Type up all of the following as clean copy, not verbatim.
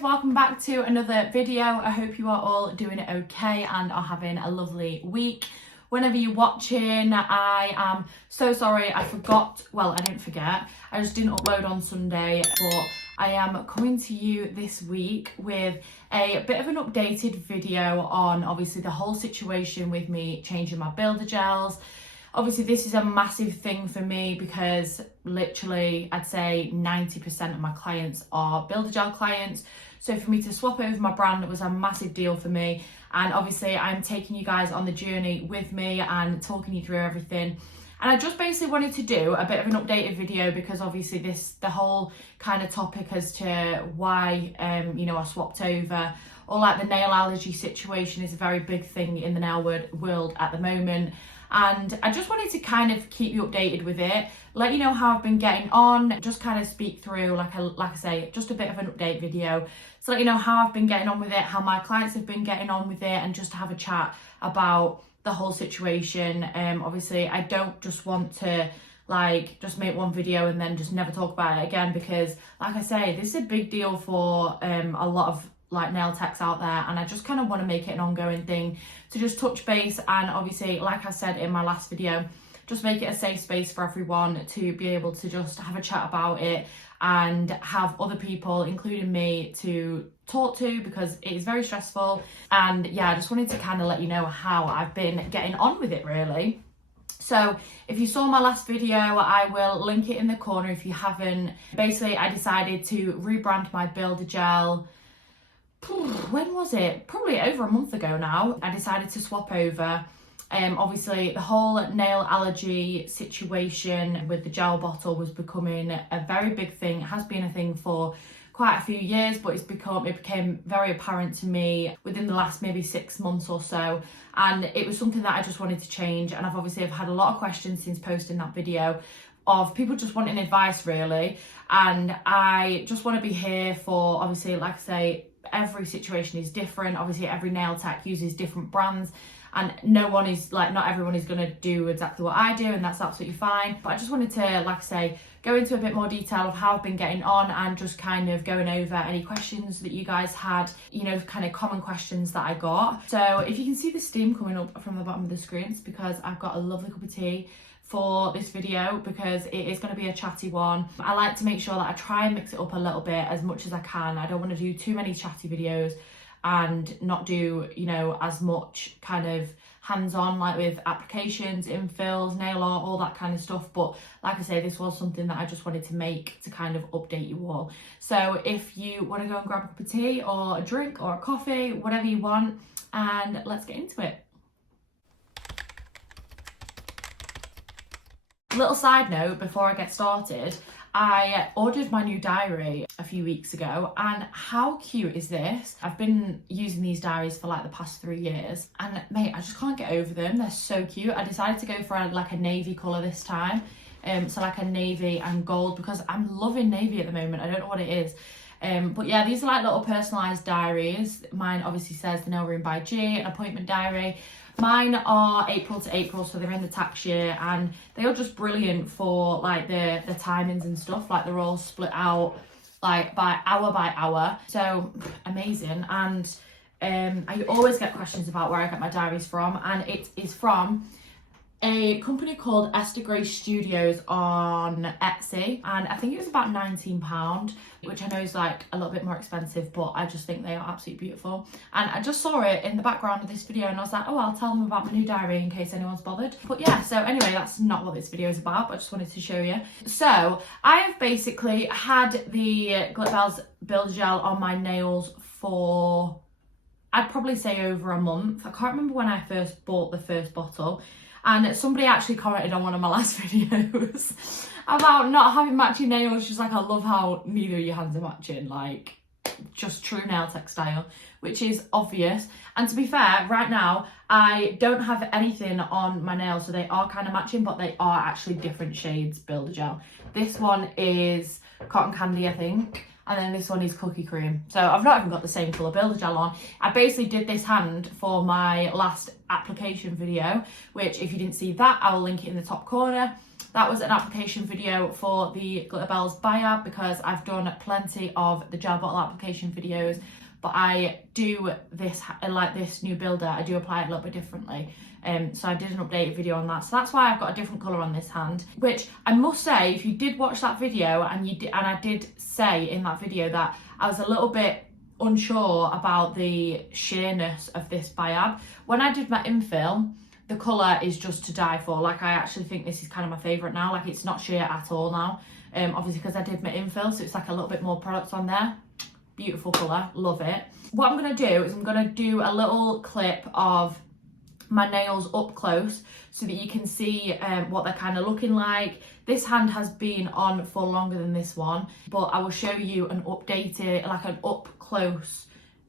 guys, welcome back to another video. I hope you are all doing it okay and are having a lovely week. Whenever you're watching, I am so sorry I forgot, well, I didn't forget, I just didn't upload on Sunday, but I am coming to you this week with a bit of an updated video on obviously the whole situation with me changing my builder gels. Obviously this is a massive thing for me because literally I'd say 90% of my clients are builder gel clients. So for me to swap over my brand was a massive deal for me. And obviously I'm taking you guys on the journey with me and talking you through everything. And I just basically wanted to do a bit of an updated video because obviously the whole kind of topic as to why, I swapped over, or like the nail allergy situation is a very big thing in the nail world at the moment. And I just wanted to kind of keep you updated with it, let you know how I've been getting on, just kind of speak through, like I say, just a bit of an update video. So let you know how I've been getting on with it, how my clients have been getting on with it, and just have a chat about the whole situation. Obviously, I don't just want to just make one video and then just never talk about it again, because like I say, this is a big deal for a lot of nail techs out there, and I just kind of want to make it an ongoing thing to just touch base, and obviously like I said in my last video, just make it a safe space for everyone to be able to just have a chat about it and have other people, including me, to talk to, because it is very stressful. And yeah, I just wanted to kind of let you know how I've been getting on with it really. So if you saw my last video, I will link it in the corner if you haven't. Basically I decided to rebrand my builder gel. When was it? Probably over a month ago now. I decided to swap over. Obviously the whole nail allergy situation with the gel bottle was becoming a very big thing. It has been a thing for quite a few years, but it became very apparent to me within the last maybe 6 months or so, and it was something that I just wanted to change. And I've had a lot of questions since posting that video of people just wanting advice really, and I just want to be here for, obviously like I say, every situation is different. Obviously every nail tech uses different brands, and not everyone is going to do exactly what I do, and that's absolutely fine. But I just wanted to, like I say, go into a bit more detail of how I've been getting on, and just kind of going over any questions that you guys had, kind of common questions that I got. So if you can see the steam coming up from the bottom of the screen, it's because I've got a lovely cup of tea for this video, because it is going to be a chatty one. I like to make sure that I try and mix it up a little bit as much as I can. I don't want to do too many chatty videos and not do, as much kind of hands-on, like with applications, infills, nail art, all that kind of stuff. But like I say, this was something that I just wanted to make to kind of update you all. So if you want to go and grab a cup of tea or a drink or a coffee, whatever you want, and let's get into it. Little side note before I get started, I ordered my new diary a few weeks ago, and how cute is this? I've been using these diaries for the past 3 years, and mate, I just can't get over them. They're so cute. I decided to go for a navy colour this time, so like a navy and gold, because I'm loving navy at the moment. I don't know what it is. But yeah, these are little personalised diaries. Mine obviously says the Nail Room by G, an appointment diary. Mine are April to April, so they're in the tax year, and they are just brilliant for the timings and stuff. They're all split out by hour, so amazing. And I always get questions about where I get my diaries from, and it is from a company called Esther Grace Studios on Etsy, and I think it was about £19, which I know is a little bit more expensive, but I just think they are absolutely beautiful. And I just saw it in the background of this video, and I was like, oh, I'll tell them about my new diary in case anyone's bothered. But yeah, so anyway, that's not what this video is about, but I just wanted to show you. So I have basically had the Glitterbels Builder Gel on my nails for, I'd probably say, over a month. I can't remember when I first bought the first bottle. And somebody actually commented on one of my last videos about not having matching nails. She's like, I love how neither of your hands are matching, just true nail tech style, which is obvious. And to be fair, right now, I don't have anything on my nails, so they are kind of matching, but they are actually different shades builder gel. This one is cotton candy, I think. And then this one is cookie cream. So I've not even got the same colour builder gel on. I basically did this hand for my last application video, which if you didn't see that, I will link it in the top corner. that was an application video for the Glitterbels BIAB, because I've done plenty of the gel bottle application videos, but I do this, like this new builder, I do apply it a little bit differently. So I did an updated video on that. So that's why I've got a different colour on this hand, which I must say, if you did watch that video, and I did say in that video that I was a little bit unsure about the sheerness of this BIAB. When I did my infill, the colour is just to die for. Like, I actually think this is kind of my favourite now. Like, it's not sheer at all now. Obviously because I did my infill, so it's like a little bit more product on there. Beautiful colour, love it. What I'm going to do is I'm going to do a little clip of my nails up close so that you can see what they're kind of looking like. This hand has been on for longer than this one, but I will show you an updated, like an up close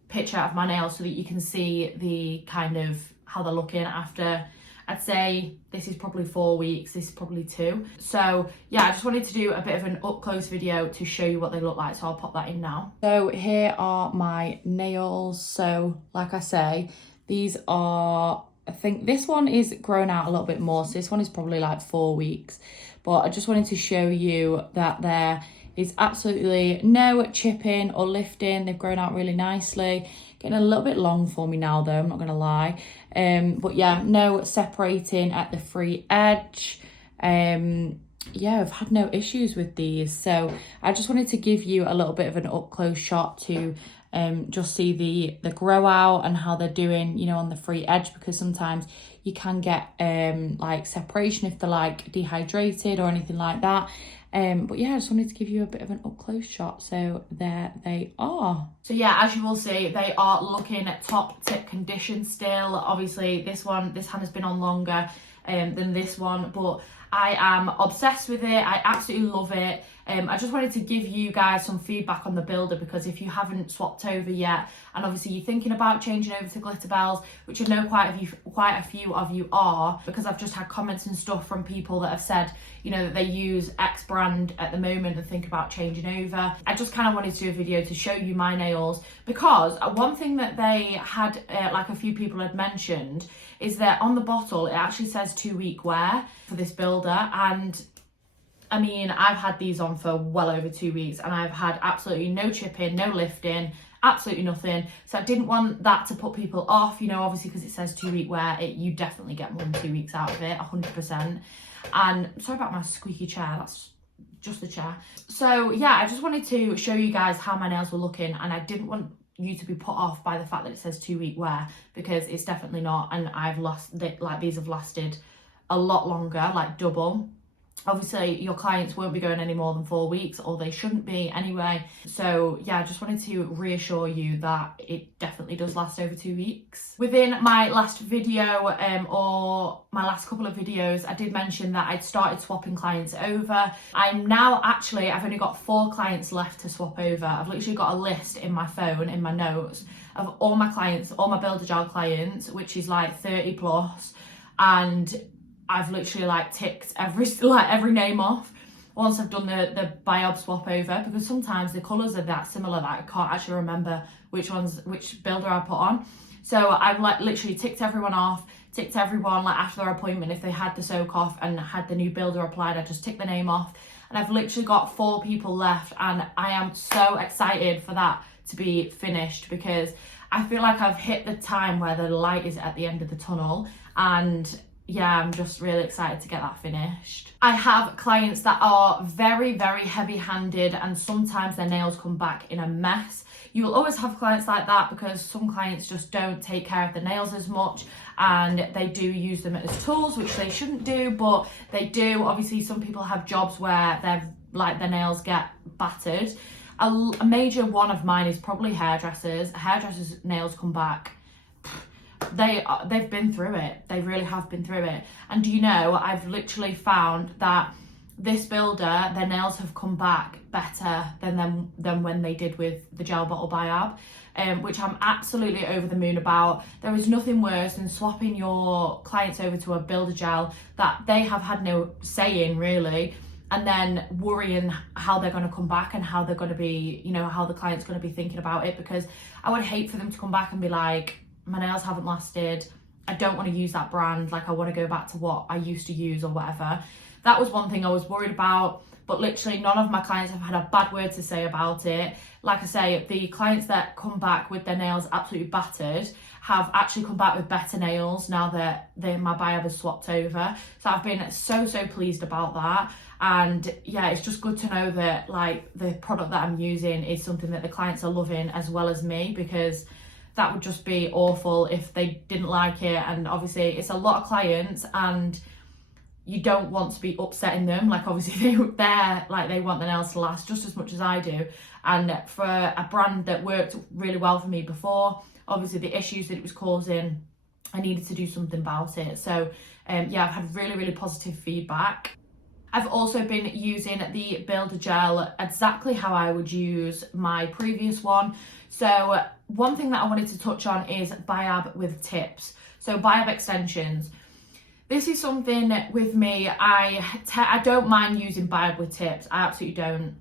picture of my nails so that you can see the kind of how they're looking after, I'd say this is probably 4 weeks, this is probably 2. So yeah, I just wanted to do a bit of an up close video to show you what they look like, so I'll pop that in now. So here are my nails. So like I say, these are, I think this one is grown out a little bit more, so this one is probably like 4 weeks, but I just wanted to show you that there is absolutely no chipping or lifting. They've grown out really nicely, getting a little bit long for me now though, I'm not gonna lie. But yeah, no separating at the free edge. Yeah, I've had no issues with these, so I just wanted to give you a little bit of an up close shot to just see the grow out and how they're doing, you know, on the free edge, because sometimes you can get like separation if they're like dehydrated or anything like that. But yeah, I just wanted to give you a bit of an up close shot. So there they are. So yeah, as you will see, they are looking at top tip condition still. Obviously this hand has been on longer than this one, but I am obsessed with it. I absolutely love it. I just wanted to give you guys some feedback on the builder, because if you haven't swapped over yet, and obviously you're thinking about changing over to Glitterbels, which I know quite a few of you are, because I've just had comments and stuff from people that have said, you know, that they use X brand at the moment and think about changing over. I just kind of wanted to do a video to show you my nails, because one thing that they had, like a few people had mentioned, is that on the bottle it actually says 2-week wear for this builder, and I mean, I've had these on for well over 2 weeks and I've had absolutely no chipping, no lifting, absolutely nothing. So I didn't want that to put people off, you know, obviously because it says 2-week wear, you definitely get more than 2 weeks out of it, 100%. And sorry about my squeaky chair, that's just the chair. So yeah, I just wanted to show you guys how my nails were looking, and I didn't want you to be put off by the fact that it says 2-week wear, because it's definitely not. And these have lasted a lot longer, like double. Obviously your clients won't be going any more than 4 weeks, or they shouldn't be anyway. So yeah, I just wanted to reassure you that it definitely does last over 2 weeks. Within my last video, or my last couple of videos, I did mention that I'd started swapping clients over. I've only got 4 clients left to swap over. I've literally got a list in my phone, in my notes, of all my clients, all my Builder Gel clients, which is like 30 plus, and I've literally like ticked every name off once I've done the BIAB swap over, because sometimes the colours are that similar that I can't actually remember which builder I put on. So I've like literally ticked everyone off, ticked everyone like after their appointment, if they had the soak off and had the new builder applied, I just ticked the name off. And I've literally got 4 people left, and I am so excited for that to be finished, because I feel like I've hit the time where the light is at the end of the tunnel, and yeah, I'm just really excited to get that finished. I have clients that are very, very heavy-handed, and sometimes their nails come back in a mess. You will always have clients like that, because some clients just don't take care of the nails as much, and they do use them as tools, which they shouldn't do, but they do. Obviously, some people have jobs where their nails get battered. A major one of mine is probably hairdressers. Hairdressers' nails come back. They've been through it. They really have been through it. And do you know, I've literally found that this builder, their nails have come back better than when they did with the gel bottle BIAB, which I'm absolutely over the moon about. There is nothing worse than swapping your clients over to a builder gel that they have had no say in, really, and then worrying how they're going to come back and how they're going to be, you know, how the client's going to be thinking about it. Because I would hate for them to come back and be like, my nails haven't lasted, I don't want to use that brand, like I want to go back to what I used to use or whatever. that was one thing I was worried about, but literally none of my clients have had a bad word to say about it. Like I say, the clients that come back with their nails absolutely battered have actually come back with better nails now that my BIAB has swapped over. So I've been so pleased about that. And yeah, it's just good to know that like the product that I'm using is something that the clients are loving as well as me, because that would just be awful if they didn't like it. And obviously it's a lot of clients and you don't want to be upsetting them. Like obviously they're like, they want the nails to last just as much as I do. And for a brand that worked really well for me before, obviously the issues that it was causing, I needed to do something about it. So yeah, I've had really positive feedback. I've also been using the Builder Gel exactly how I would use my previous one. So one thing that I wanted to touch on is BIAB with tips. So BIAB extensions. This is something with me, I don't mind using BIAB with tips. I absolutely don't.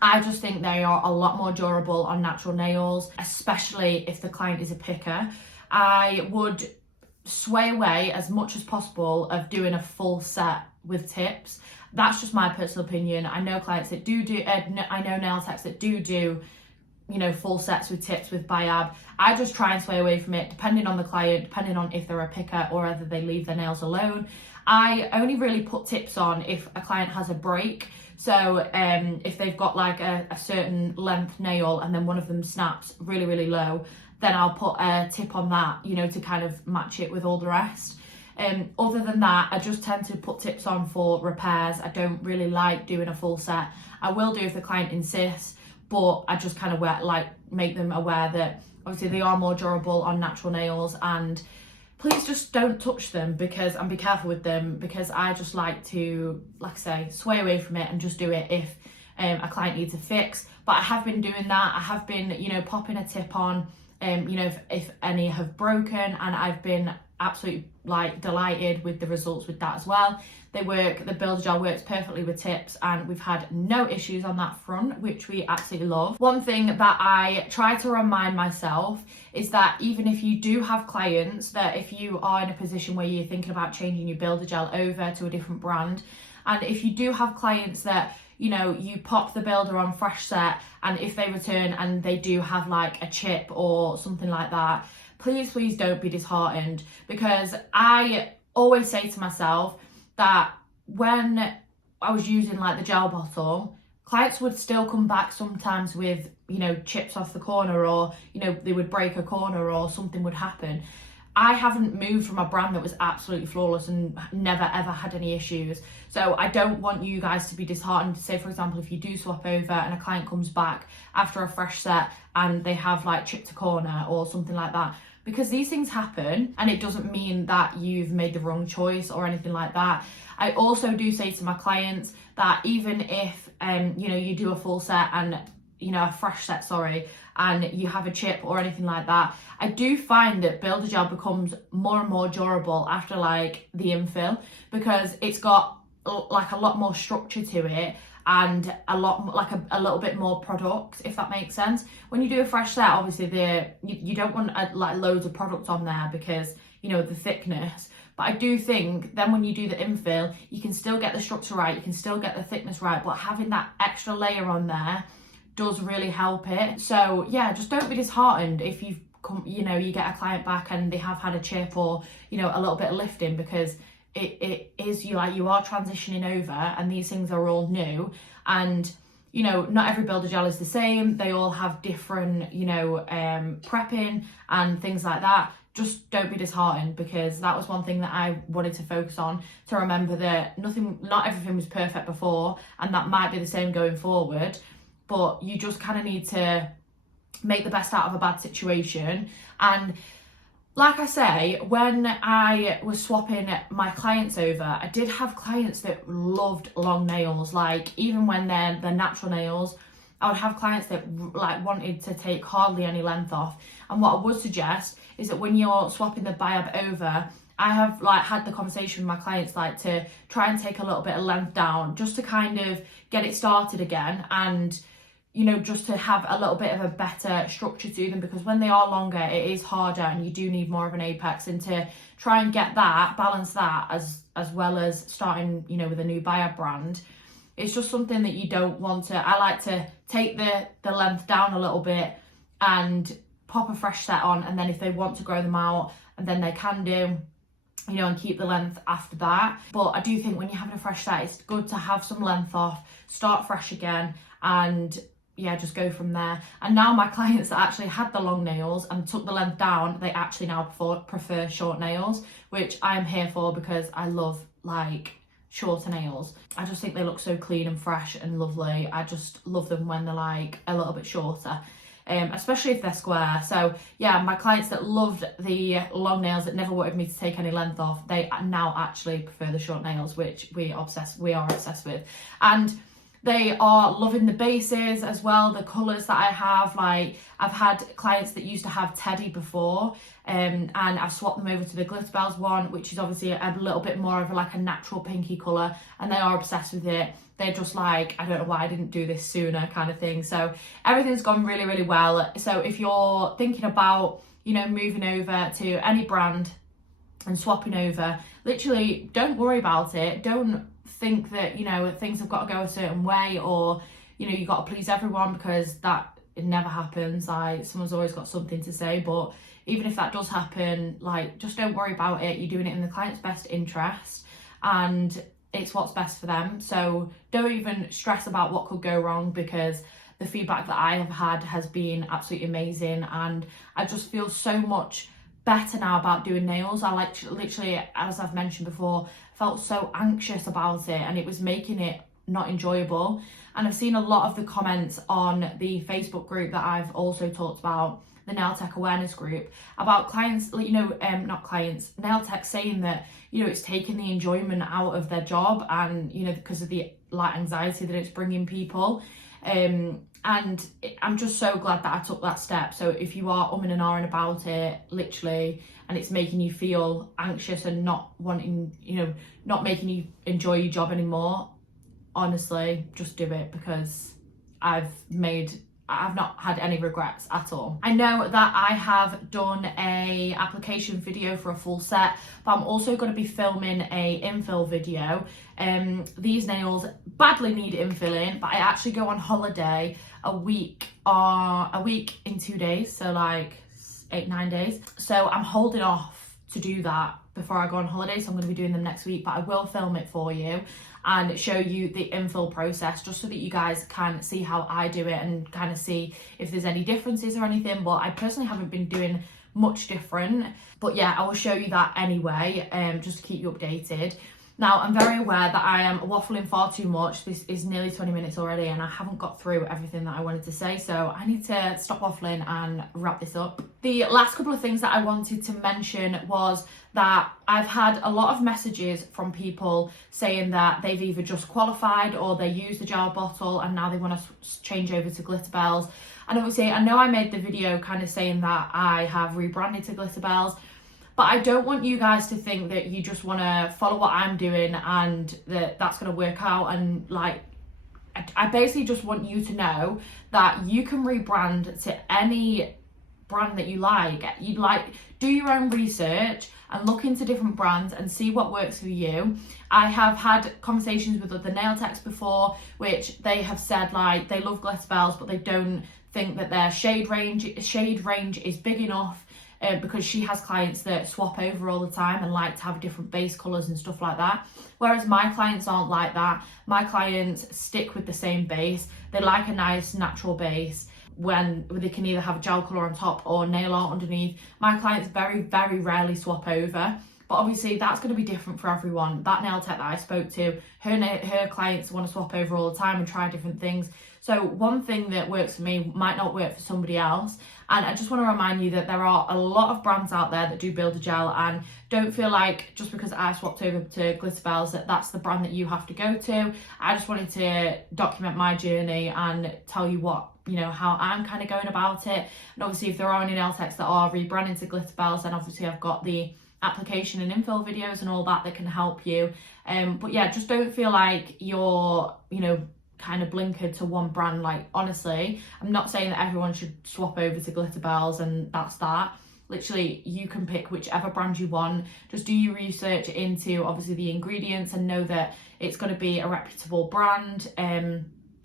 I just think they are a lot more durable on natural nails, especially if the client is a picker. I would sway away as much as possible of doing a full set with tips. That's just my personal opinion. I know clients that do I know nail techs that do, you know, full sets with tips with BIAB. I just try and sway away from it, depending on the client, depending on if they're a picker or whether they leave their nails alone. I only really put tips on if a client has a break. So if they've got like a certain length nail and then one of them snaps really low, then I'll put a tip on that, you know, to kind of match it with all the rest. Other than that, I just tend to put tips on for repairs. I don't really like doing a full set. I will do if the client insists, but I just kind of make them aware that obviously they are more durable on natural nails, and please just don't touch them and be careful with them, because I just like to, like I say, sway away from it and just do it if a client needs a fix. But I have been doing that. I have been, you know, popping a tip on, you know, if any have broken, and I've been absolutely like delighted with the results with that as well. They work, the Builder Gel works perfectly with tips, and we've had no issues on that front, which we absolutely love. One thing that I try to remind myself is that even if you do have clients, that if you are in a position where you're thinking about changing your Builder Gel over to a different brand, and if you do have clients that, you know, you pop the builder on fresh set, and if they return and they do have like a chip or something like that, please don't be disheartened, because I always say to myself that when I was using like the gel bottle, clients would still come back sometimes with, you know, chips off the corner, or, you know, they would break a corner or something would happen. I haven't moved from a brand that was absolutely flawless and never ever had any issues. So I don't want you guys to be disheartened. Say, for example, if you do swap over and a client comes back after a fresh set and they have like chipped a corner or something like that, because these things happen, and it doesn't mean that you've made the wrong choice or anything like that. I also do say to my clients that even if you know, you do a full set and, you know, a fresh set, and you have a chip or anything like that, I do find that Builder Gel becomes more and more durable after like the infill, because it's got like a lot more structure to it, and a lot like a little bit more product, if that makes sense. When you do a fresh set, obviously you don't want like loads of product on there, because, you know, the thickness. But I do think then when you do the infill, you can still get the structure right, you can still get the thickness right, but having that extra layer on there does really help it. So yeah, just don't be disheartened if you've come, you know, you get a client back and they have had a chip or, you know, a little bit of lifting, because it is, you are transitioning over, and these things are all new, and, you know, not every Builder Gel is the same. They all have different, you know, prepping and things like that. Just don't be disheartened, because that was one thing that I wanted to focus on, to remember that not everything was perfect before, and that might be the same going forward. But you just kind of need to make the best out of a bad situation. And like I say, when I was swapping my clients over, I did have clients that loved long nails. Like, even when they're natural nails, I would have clients that like wanted to take hardly any length off. And what I would suggest is that when you're swapping the BIAB over, I have like had the conversation with my clients like to try and take a little bit of length down, just to kind of get it started again, and you know, just to have a little bit of a better structure to them, because when they are longer, it is harder and you do need more of an apex. And to try and get that, balance that as well as starting, you know, with a new BIAB brand, it's just something that you don't want to. I like to take the length down a little bit and pop a fresh set on, and then if they want to grow them out, and then they can do, you know, and keep the length after that. But I do think when you're having a fresh set, it's good to have some length off, start fresh again, and yeah, just go from there. And now my clients that actually had the long nails and took the length down, they actually now prefer short nails, which I am here for, because I love like shorter nails. I just think they look so clean and fresh and lovely. I just love them when they're like a little bit shorter, especially if they're square. So yeah, my clients that loved the long nails, that never wanted me to take any length off, they now actually prefer the short nails, which we are obsessed with. And they are loving the bases as well, the colours that I have. Like, I've had clients that used to have Teddy before, and I've swapped them over to the Glitterbels one, which is obviously a little bit more of like a natural pinky colour, and they are obsessed with it. They're just like, I don't know why I didn't do this sooner kind of thing. So everything's gone really, really well. So if you're thinking about, you know, moving over to any brand and swapping over, literally don't worry about it. Don't think that, you know, things have got to go a certain way, or, you know, you got to please everyone, because that, it never happens. Like, someone's always got something to say. But even if that does happen, like, just don't worry about it. You're doing it in the client's best interest, and it's what's best for them. So don't even stress about what could go wrong, because the feedback that I have had has been absolutely amazing, and I just feel so much better now about doing nails. I like, literally, as I've mentioned before, felt so anxious about it, and it was making it not enjoyable. And I've seen a lot of the comments on the Facebook group that I've also talked about, the nail tech awareness group, about clients, you know, not clients, nail tech, saying that, you know, it's taking the enjoyment out of their job, and, you know, because of the like anxiety that it's bringing people. And I'm just so glad that I took that step. So if you are umming and ahhing about it, literally, and it's making you feel anxious and not wanting, you know, not making you enjoy your job anymore, honestly, just do it, because I've not had any regrets at all. I know that I have done a application video for a full set, but I'm also going to be filming a infill video. These nails badly need infilling, but I actually go on holiday a week in 2 days, so like 8-9 days. So I'm holding off to do that before I go on holiday, so I'm going to be doing them next week, but I will film it for you and show you the infill process, just so that you guys can see how I do it and kind of see if there's any differences or anything. But I personally haven't been doing much different, but yeah, I will show you that anyway, just to keep you updated. Now, I'm very aware that I am waffling far too much. This is nearly 20 minutes already, and I haven't got through everything that I wanted to say, so I need to stop waffling and wrap this up. The last couple of things that I wanted to mention was that I've had a lot of messages from people saying that they've either just qualified or they use the gel bottle and now they want to change over to Glitterbels. And obviously, I know I made the video kind of saying that I have rebranded to Glitterbels, but I don't want you guys to think that you just want to follow what I'm doing and that's going to work out. And like, I basically just want you to know that you can rebrand to any brand that you like. Do your own research and look into different brands and see what works for you. I have had conversations with other nail techs before, which they have said like they love Glitterbels, but they don't think that their shade range is big enough. Because she has clients that swap over all the time and like to have different base colours and stuff like that. Whereas my clients aren't like that. My clients stick with the same base. They like a nice natural base when they can either have a gel colour on top or nail art underneath. My clients very, very rarely swap over. But obviously that's going to be different for everyone. That nail tech that I spoke to, her clients want to swap over all the time and try different things. So one thing that works for me might not work for somebody else. And I just want to remind you that there are a lot of brands out there that do build a gel, and don't feel like just because I swapped over to Glitterbels that that's the brand that you have to go to. I just wanted to document my journey and tell you what, you know, how I'm kind of going about it. And obviously if there are any nail techs that are rebranding to Glitterbels, then obviously I've got the application and infill videos and all that can help you. But yeah, just don't feel like you're, you know, kind of blinkered to one brand. Like, honestly, I'm not saying that everyone should swap over to Glitterbels and that's that. Literally, you can pick whichever brand you want. Just do your research into obviously the ingredients and know that it's going to be a reputable brand.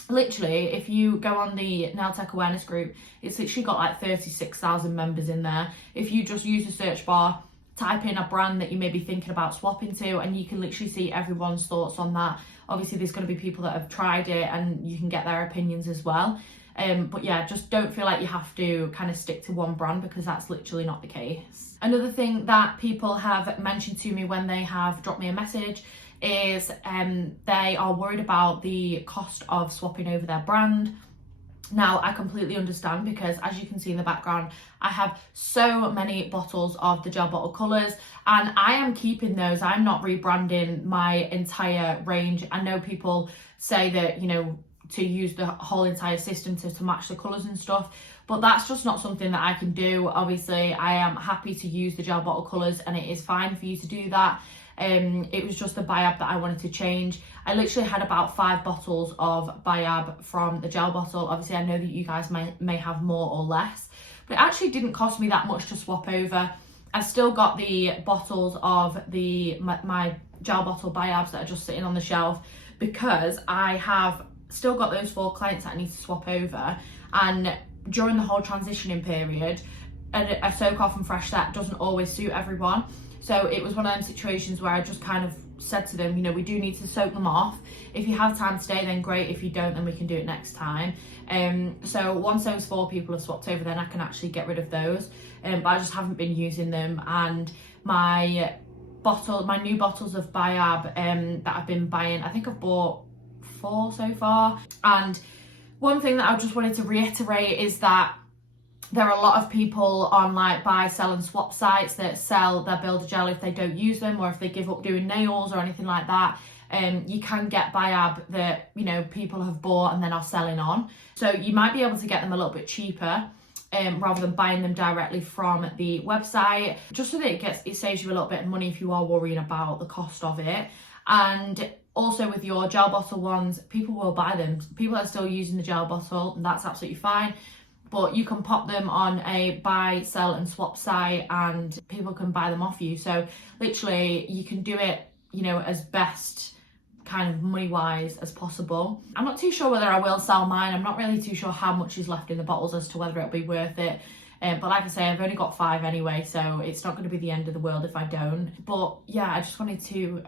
Literally, if you go on the nail tech awareness group, it's literally got like 36,000 members in there. If you just use the search bar, type in a brand that you may be thinking about swapping to, and you can literally see everyone's thoughts on that. Obviously, there's going to be people that have tried it and you can get their opinions as well. But yeah, just don't feel like you have to kind of stick to one brand, because that's literally not the case. Another thing that people have mentioned to me when they have dropped me a message is they are worried about the cost of swapping over their brand. Now, I completely understand, because as you can see in the background, I have so many bottles of the gel bottle colours, and I am keeping those. I'm not rebranding my entire range. I know people say that, you know, to use the whole entire system to match the colours and stuff, but that's just not something that I can do. Obviously, I am happy to use the gel bottle colours, and it is fine for you to do that. It was just the BIAB that I wanted to change. I literally had about 5 bottles of BIAB from the gel bottle. Obviously, I know that you guys may have more or less, but it actually didn't cost me that much to swap over. I've still got the bottles of my gel bottle BIABs that are just sitting on the shelf, because I have still got those 4 clients that I need to swap over, and during the whole transitioning period, a soak off and fresh set doesn't always suit everyone. So it was one of those situations where I just kind of said to them, you know, we do need to soak them off. If you have time today, then great. If you don't, then we can do it next time. So once those 4 people have swapped over, then I can actually get rid of those. But I just haven't been using them. And my new bottles of BIAB that I've been buying, I think I've bought 4 so far. And one thing that I just wanted to reiterate is that there are a lot of people on like buy, sell and swap sites that sell their builder gel if they don't use them, or if they give up doing nails or anything like that. You can get BIAB that, you know, people have bought and then are selling on. So you might be able to get them a little bit cheaper rather than buying them directly from the website, just so that it saves you a little bit of money if you are worrying about the cost of it. And also with your gel bottle ones, people will buy them. People are still using the gel bottle, and that's absolutely fine. But you can pop them on a buy, sell and swap site, and people can buy them off you. So literally you can do it, you know, as best kind of money wise as possible. I'm not too sure whether I will sell mine. I'm not really too sure how much is left in the bottles as to whether it'll be worth it. But like I say, I've only got 5 anyway, so it's not going to be the end of the world if I don't. But yeah, I just wanted to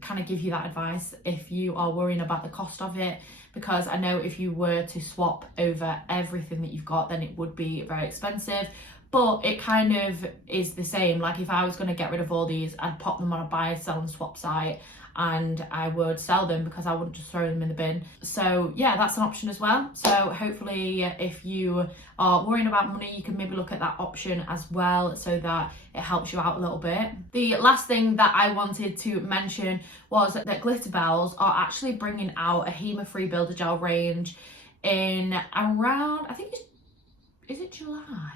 kind of give you that advice if you are worrying about the cost of it, because I know if you were to swap over everything that you've got, then it would be very expensive. But it kind of is the same. Like if I was going to get rid of all these, I'd pop them on a buy, sell and swap site, and I would sell them, because I wouldn't just throw them in the bin. So yeah, that's an option as well. So hopefully if you are worrying about money, you can maybe look at that option as well, so that it helps you out a little bit. The last thing that I wanted to mention was that Glitterbels are actually bringing out a HEMA-free builder gel range in around, I think is it July?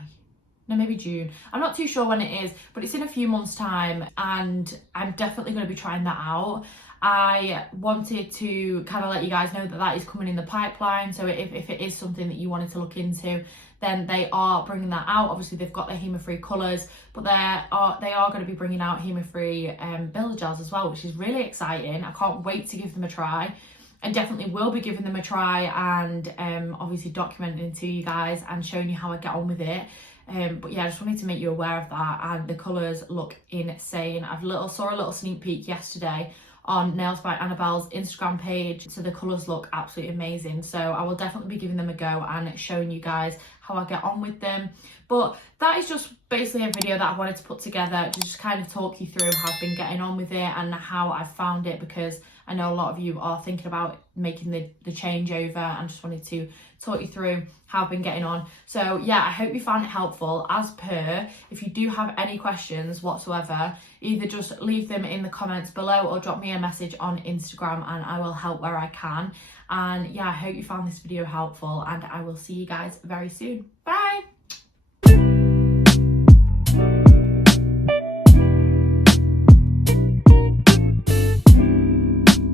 No, maybe June. I'm not too sure when it is, but it's in a few months' time, and I'm definitely going to be trying that out. I wanted to kind of let you guys know that that is coming in the pipeline. So if it is something that you wanted to look into, then they are bringing that out. Obviously, they've got their HEMA-free colours, but they are going to be bringing out HEMA-free builder gels as well, which is really exciting. I can't wait to give them a try. I definitely will be giving them a try, and obviously documenting to you guys and showing you how I get on with it. But yeah, I just wanted to make you aware of that, and the colours look insane. I saw a little sneak peek yesterday on Nails by Annabelle's Instagram page, so the colours look absolutely amazing. So I will definitely be giving them a go and showing you guys how I get on with them. But that is just basically a video that I wanted to put together to just kind of talk you through how I've been getting on with it and how I've found it, because I know a lot of you are thinking about making the changeover, and just wanted to talk you through how I've been getting on. So yeah, I hope you found it helpful. As per, if you do have any questions whatsoever, either just leave them in the comments below or drop me a message on Instagram, and I will help where I can. And yeah, I hope you found this video helpful, and I will see you guys very soon. Bye!